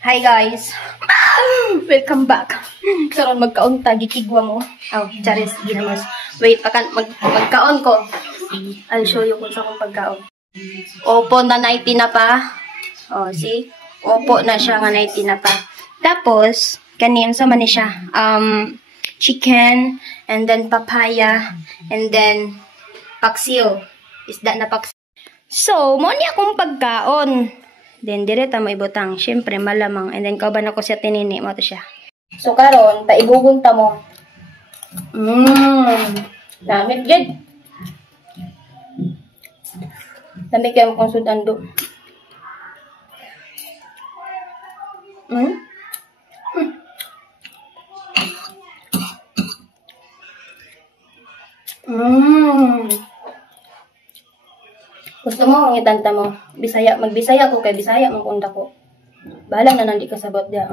Hi guys! Welcome back! Karon magkaunta, gikigwa mo. Oh, charis, ginamos. Wait, magkaon ko. I'll show you kung sa kong pagkaon. Opo na naitinapa. Oh, see? Opo na siya nga naitinapa. Tapos, kanin sa man siya. Chicken, and then papaya, and then paksiw. Isda na paksiw. So, mo niya akong pagkaon. Then, direta mo ibutang. Siyempre, malamang. And then, kauban ako siya tinini. Mo to siya. So, karon paibugong ta mo. Lamig gid. Lamig kayo kung sudando. Gusto mo, ang itanta mo. Bisaya, magbisaya ko kay Bisaya, magkunda ko. Bahala na nandi ka sabot dia.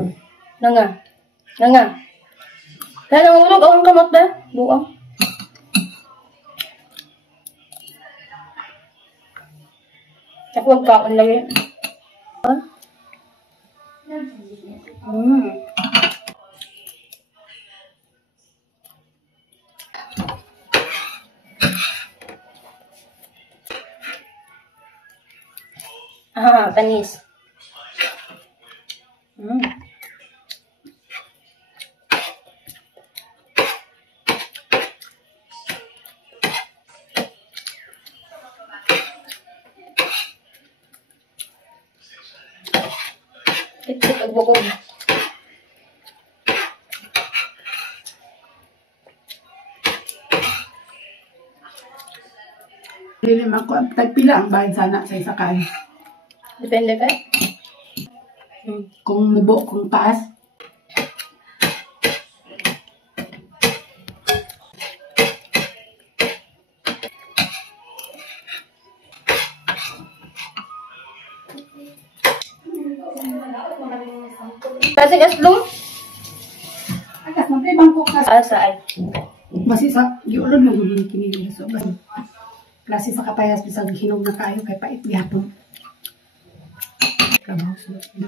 Nga. Kaya nang ulog akong kamot ba? Buang. Ako magkaon lagi. Panis. Ito pagbukog. Hindi naman ko, tagpila ang bayad sana sa isa kain. Depende ka? Kung nubo, kung taas. Kasi kaslong? Agas, mabay bangkok ka. Saan? Basi sa, giulod mo yung kinilig so. Klase sa kapayas, bisag hinog na kayo, kay pait gihapon. Trabaho sa daw.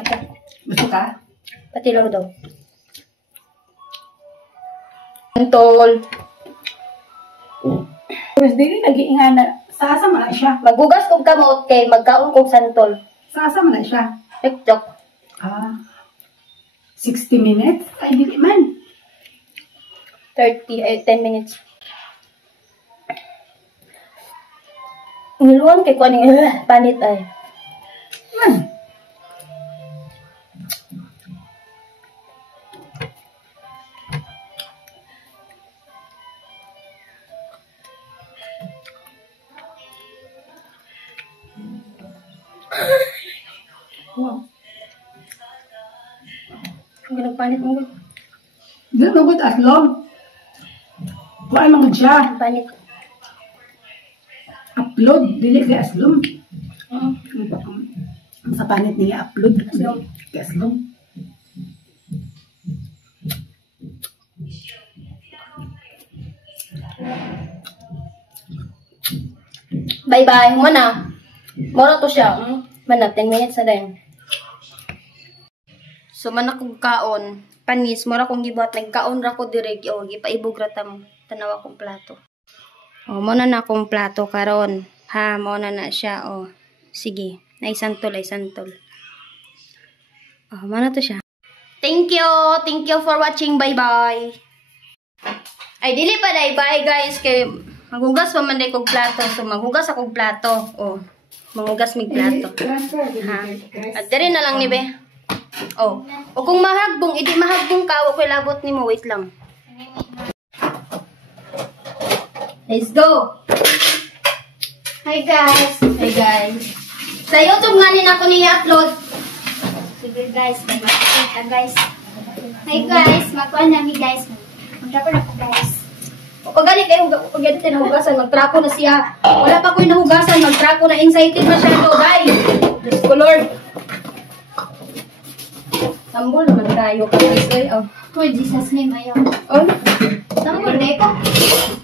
Ako. Gusto ka? Patilaw daw. Antol. Pues dili nag-iinga na. Sasa man na siya. Magbugas kong kamot kay magkaon kong santol. Sasa man na siya. TikTok. 60 minutes? Ay, dili man. 10 minutes. Niluan kay kuaning panit ay. Wow. Ang ginagpanit mo. Dili mo gud aslom. Kuan man siya. Panit. Upload, dili kay aslom. Sa panit niya upload aslom. Kay aslom. Bye-bye. Muna. Mora to siya. Mana, 10 minutes na din. So, man akong kaon. Panis, mora akong gibuhat. Nagkaon ra ko direct. O, gipaibog ra tam. Tanawa kong plato. O, muna na akong plato karon. Ha, muna na siya. O, sige. Ay santol. O, muna to siya. Thank you. Thank you for watching. Bye-bye. Ay, dili pa day. Bye, guys. Kay maghugas pa man day kong plato. So, maghugas akong plato. O, mangugas mig plato. Ha? At dere na lang ni be. Oh. O kung mahagbong, idi mahagbong ka, o ko'y labot ni mo. Wait lang. Let's go! Hi guys! Hi guys! Sa YouTube nga din ako niya-upload. Sige guys, magpapakita guys. Hi guys, magkuhan namin guys. Magtrapo na po guys. O pag galing kayo, pag galing tayo nahugasan, magtrapo na siya. Wala pa ko'y nahugasan, magtrapo na. Excited masyado, guys. Bless ko Lord. Tambol naman kayo ka guys. Oh. For Jesus name, ayaw. Oh. Tambol na ito.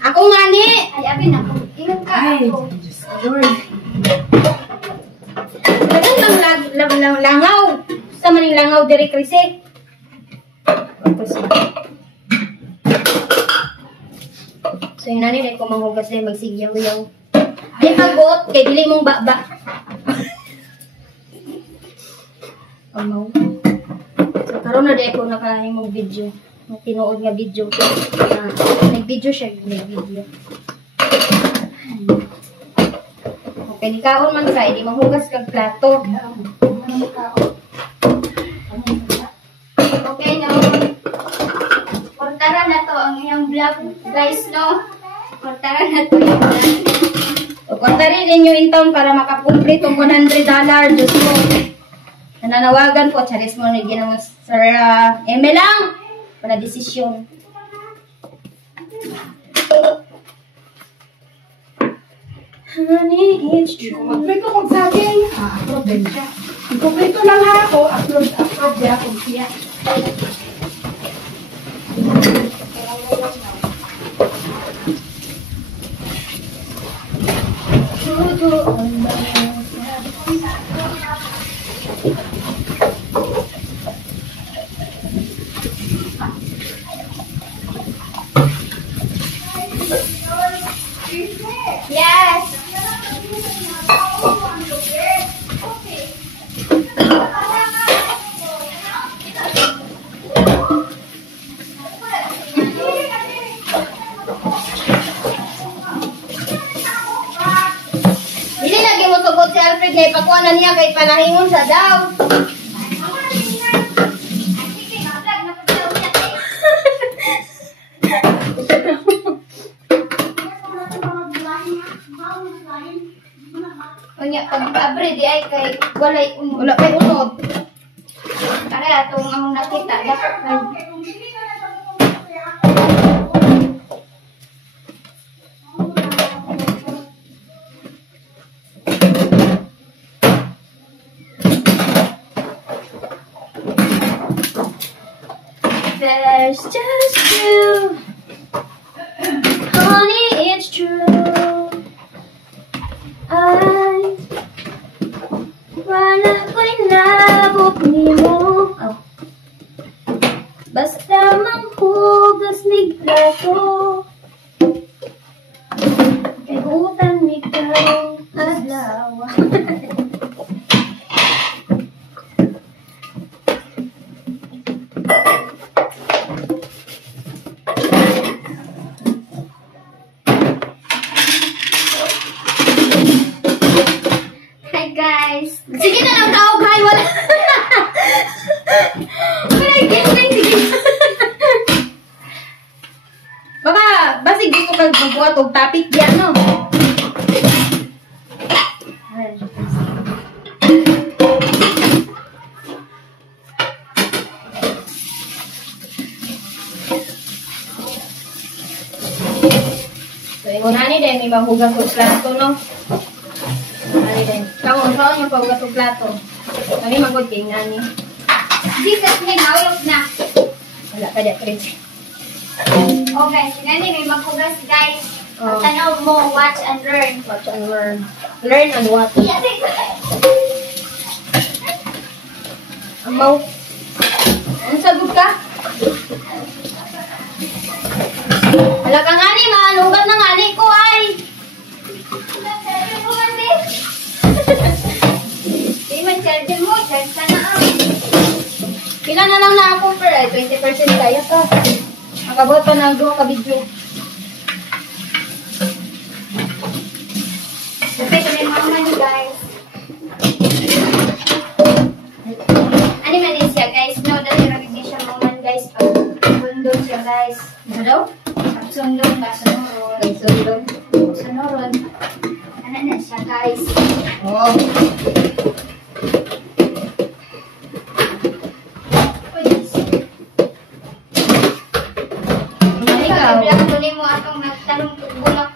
Ako nga ni. Ay, abin ako. Ilan ka Ay, ako? Diyos ko, Lord. Dagan langaw. Sa maning langaw diri Krisi. So yun nani ko manghugas na magsigyaw-yaw. Di magot kay dili mong baba. Amaw. So karon na di ko nakahimong video. Tinuod nga video. Nag-video siya, nag-video. Okay, di kaon man kay di manghugas kag plato. Okay, now. Kortara na to ang iyong vlog, guys, no? Kortara na to yung vlog. O kontarin ninyo in town para makakumplete ang $100. Diyos ko. Nananawagan po, charis mo na ginang Sir Eme lang para desisyon. Honey, it's true. Kompleto kong saging. Upload din siya. Kompleto lang ha ako. Upload niya kung siya. Yes! Dili lagi mo sugot si Alfred na ipakuanan niya kahit panahingon sa daw. Unya, pag-abre di ay kay walay unod. Wala kay unod. Kaya atong among nakita, dapat kay There's just you. Honey, it's true. Ay, wala ko'y nabok ni mo. Oh. Basta manghugas ni plato. Kay utang ni kang adlaw. hi guys. Sige na lang tao, Kai. Wala. Wala, sige. Baka, basig gusto kang magbuhat og topic diyan, no? So, yung nani din, may mahugas og plato, no? Nani din. Kaon yung pahugas og plato. Kami magod kay nani. Jesus name, awalok na. Wala ka dyan, Prince. Okay, sinani may maghugas guys. Oh. Tanaw mo, watch and learn. Watch and learn. Learn and what? Amaw. Ano sagot ka? Wala ka nga ni, mahalugat na nga ni ko ay. Di man charge mo, charge ka na. Pila na lang na ako per ay 20% kaya ka. Nakabot pa na doon ka video. Okay, kami mama niyo guys. Ano man din siya guys? No, dali nagiging siya maman guys. Pag-sundon siya guys. Ano daw? Pag-sundon ka, sunurod. Ay, sundon. Sunurod. Ano na siya guys? Oo. Ikaw. Ikaw. Tuloy mo atong nagtanong bulak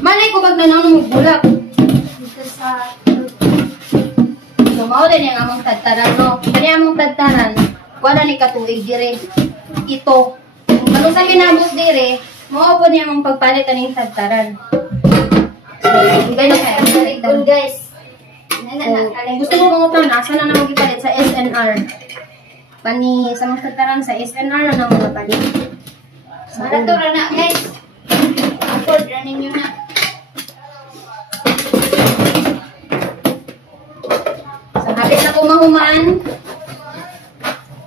Malay ko bag nanang mo bulak. dito sa... So, Mao din yung among tadtaran, no? Kani among tadtaran, wala ni katuig dire. Ito. Kung sa ginabot dire, mao po niya among pagpalit aning tadtaran. So, ganun kaya. Very good, guys. Kung gusto mo mangutan, asa na naman ipalit sa SNR? Pani, sa mga tadtaran sa SNR na naman ipalit. Barato ra na, guys. Afford ra ninyo na. Sa habit na kumahuman,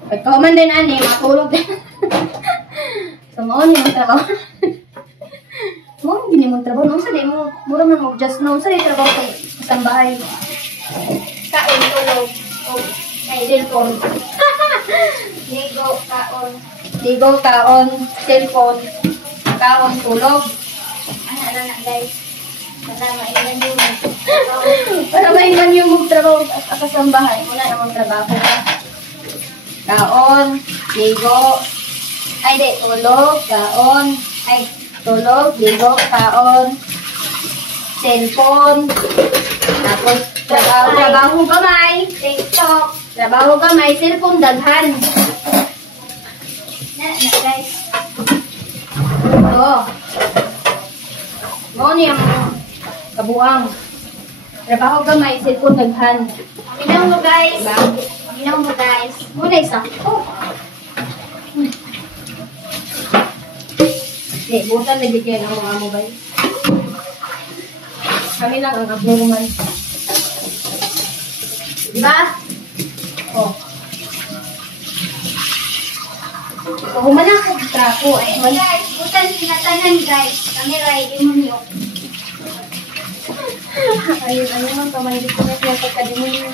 pagkahuman din ani, matulog din. So, mao ni mong trabaho. Mao gini mong trabaho. Nung sa di mo, mura man mo just nung sa di trabaho sa isang bahay. Kaon, tulog. Oh, Ay, cellphone. ligo, kaon. Ligo, kaon, cellphone, kaon, tulog. Ano na na, guys. Para mailan yun. Para maiman yung magtrabaho at akasambahay. Muna namang trabaho. Kaon, ligo, ay di, tulog, kaon, ay, tulog, ligo, kaon, cellphone, tapos trabaho gamay, TikTok. trabaho gamay, cellphone daghan. Na, guys. Oo. Mo niya kabuang. Trabaho gamay, cellphone daghan. Minaw mo, guys. Diba? Minaw mo, guys. Muna isa. Oh. Di, butan na bigyan ang mga mobile. Kami lang ang abnormal. Diba? Oh. So, humana ko trako. Ay, guys. Butan sinatanan, guys. Kami ray, imunyo. Ayun man, pamahigit ko na siya pagkadimin.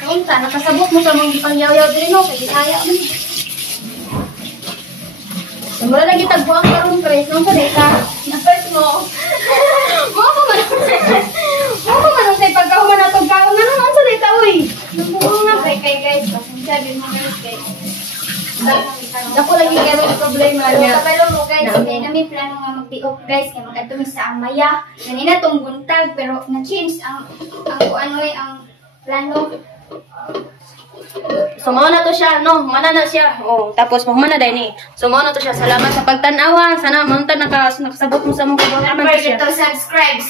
Ayun ka, nakasabot mo sa mga gipangyaw-yaw din, no? Kaya ginaya mo. Mula lagi tagbuang karong press, nung sa ka. Na-first mo. Mo ko man sa pagkahuman na itong kaon. Ano nung sa data, uy? Nabuo nga. Kay guys. Pasensya din mo, guys. Ako lagi kayo yung problema niya. Pero mo, guys. Kaya namin plano nga mag-be-off, guys. Kaya mag-atumi sa Amaya. Kanina tong buntag. Pero na-change ang plano. So, mao na to siya, no? Mana na siya. Oh, tapos, mana din eh. So, mao na to siya. Salamat sa pagtanawa. Sana, mantan nakasabot mo sa mong Don't kabawaman forget siya. to subscribe.